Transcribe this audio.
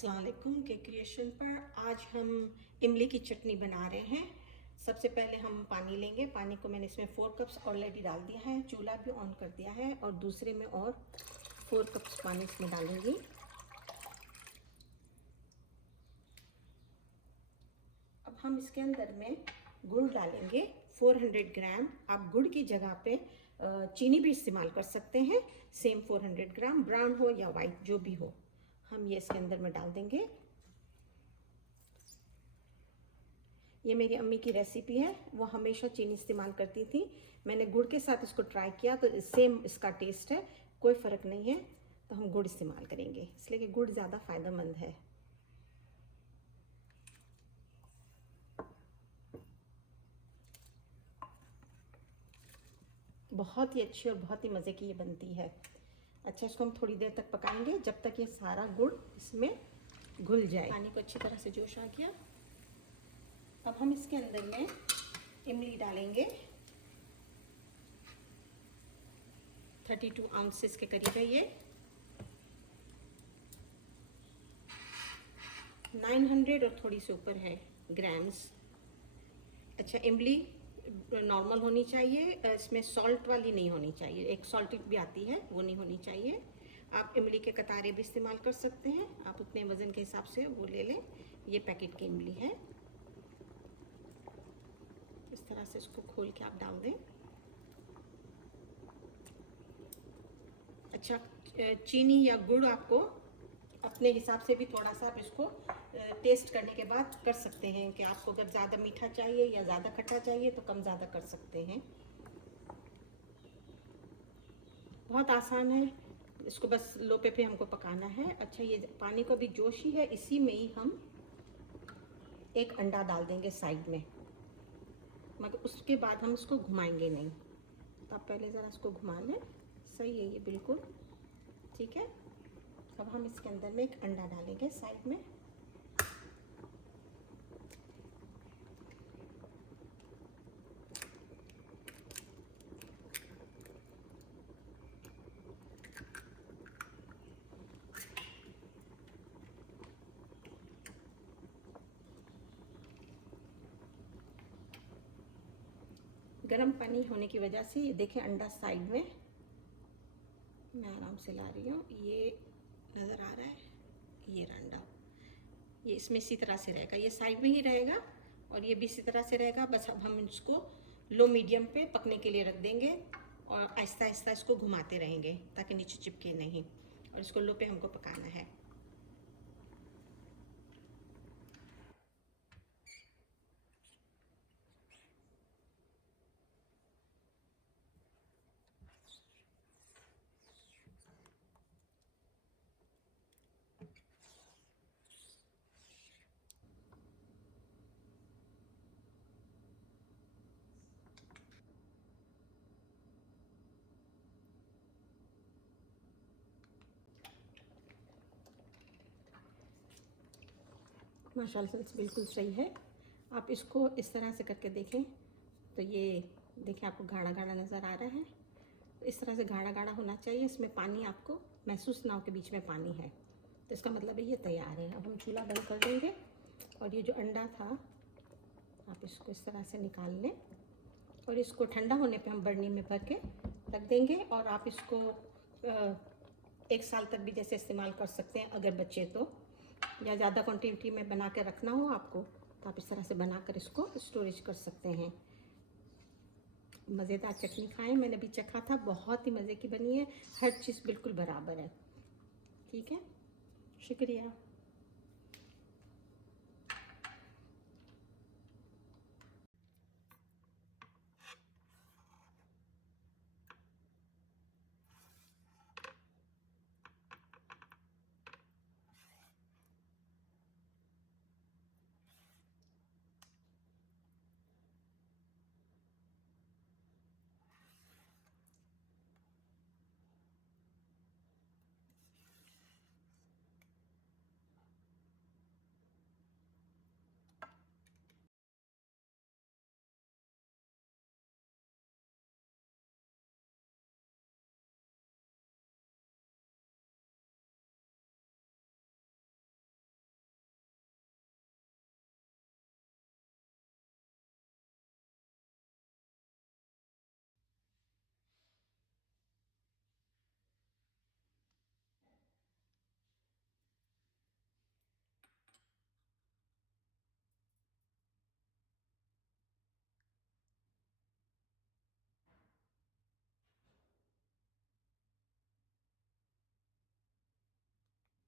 अस्सलाम वालेकुम के क्रिएशन पर आज हम इमली की चटनी बना रहे हैं। सबसे पहले हम पानी लेंगे। पानी को मैंने इसमें 4 कप्स ऑलरेडी डाल दिया है, चूल्हा भी ऑन कर दिया है और दूसरे में और 4 कप्स पानी इसमें डालूंगी। अब हम इसके अंदर में गुड़ डालेंगे 400 ग्राम। आप गुड़ की जगह पे चीनी भी इस्तेमाल कर सकते हैं। सेम 400 ग्राम, ब्राउन हो या वाइट जो भी हो, हम ये इसके अंदर में डाल देंगे। ये मेरी अम्मी की रेसिपी है, वो हमेशा चीनी इस्तेमाल करती थी। मैंने गुड़ के साथ इसको ट्राई किया तो सेम इसका टेस्ट है, कोई फ़र्क नहीं है। तो हम गुड़ इस्तेमाल करेंगे इसलिए कि गुड़ ज़्यादा फ़ायदेमंद है। बहुत ही अच्छी और बहुत ही मज़े की ये बनती है। अच्छा, इसको हम थोड़ी देर तक पकाएंगे जब तक ये सारा गुड़ इसमें घुल जाए। पानी को अच्छी तरह से जोश आ गया। अब हम इसके अंदर में इमली डालेंगे। 32 आउंसेस के करीब है ये। 900 और थोड़ी से ऊपर है ग्राम्स। अच्छा, इमली नॉर्मल होनी चाहिए, इसमें सॉल्ट वाली नहीं होनी चाहिए। एक सॉल्टेड भी आती है, वो नहीं होनी चाहिए। आप इमली के कतारे भी इस्तेमाल कर सकते हैं, आप उतने वज़न के हिसाब से वो ले लें। ये पैकेट की इमली है। इस तरह से इसको खोल के आप डाल दें। अच्छा, चीनी या गुड़ आपको अपने हिसाब से भी थोड़ा सा आप इसको टेस्ट करने के बाद कर सकते हैं कि आपको अगर ज़्यादा मीठा चाहिए या ज़्यादा खट्टा चाहिए तो कम ज़्यादा कर सकते हैं। बहुत आसान है, इसको बस लो पे हमको पकाना है। अच्छा, ये पानी को भी जोश ही है, इसी में ही हम एक अंडा डाल देंगे साइड में, मगर उसके बाद हम इसको घुमाएंगे नहीं। तो आप पहले ज़रा इसको घुमा लें। सही है ये, बिल्कुल ठीक है। अब हम इसके अंदर में एक अंडा डालेंगे साइड में। गर्म पानी होने की वजह से ये देखिए अंडा साइड में, मैं आराम से ला रही हूँ। ये नज़र आ रहा है, ये अंडा ये इसमें इसी तरह से रहेगा, ये साइड में ही रहेगा और ये भी इसी तरह से रहेगा। बस अब हम इसको लो मीडियम पे पकने के लिए रख देंगे और आहिस्ता आहिस्ता इसको घुमाते रहेंगे ताकि नीचे चिपके नहीं, और इसको लो पे हमको पकाना है। माशाल्लाह से बिल्कुल सही है। आप इसको इस तरह से करके देखें तो ये देखें, आपको गाढ़ा गाढ़ा नज़र आ रहा है। तो इस तरह से गाढ़ा गाढ़ा होना चाहिए, इसमें पानी आपको महसूस ना हो के बीच में पानी है, तो इसका मतलब है ये तैयार है। अब हम चूल्हा बंद कर देंगे और ये जो अंडा था आप इसको इस तरह से निकाल लें और इसको ठंडा होने पे हम बर्नी में भर के रख देंगे। और आप इसको 1 साल तक भी जैसे इस्तेमाल कर सकते हैं अगर बचे तो, या ज़्यादा क्वांटिटी में बना के रखना हो आपको तो आप इस तरह से बनाकर इसको स्टोरेज कर सकते हैं। मज़ेदार चटनी खाएं, मैंने अभी चखा था, बहुत ही मज़े की बनी है। हर चीज़ बिल्कुल बराबर है। ठीक है, शुक्रिया।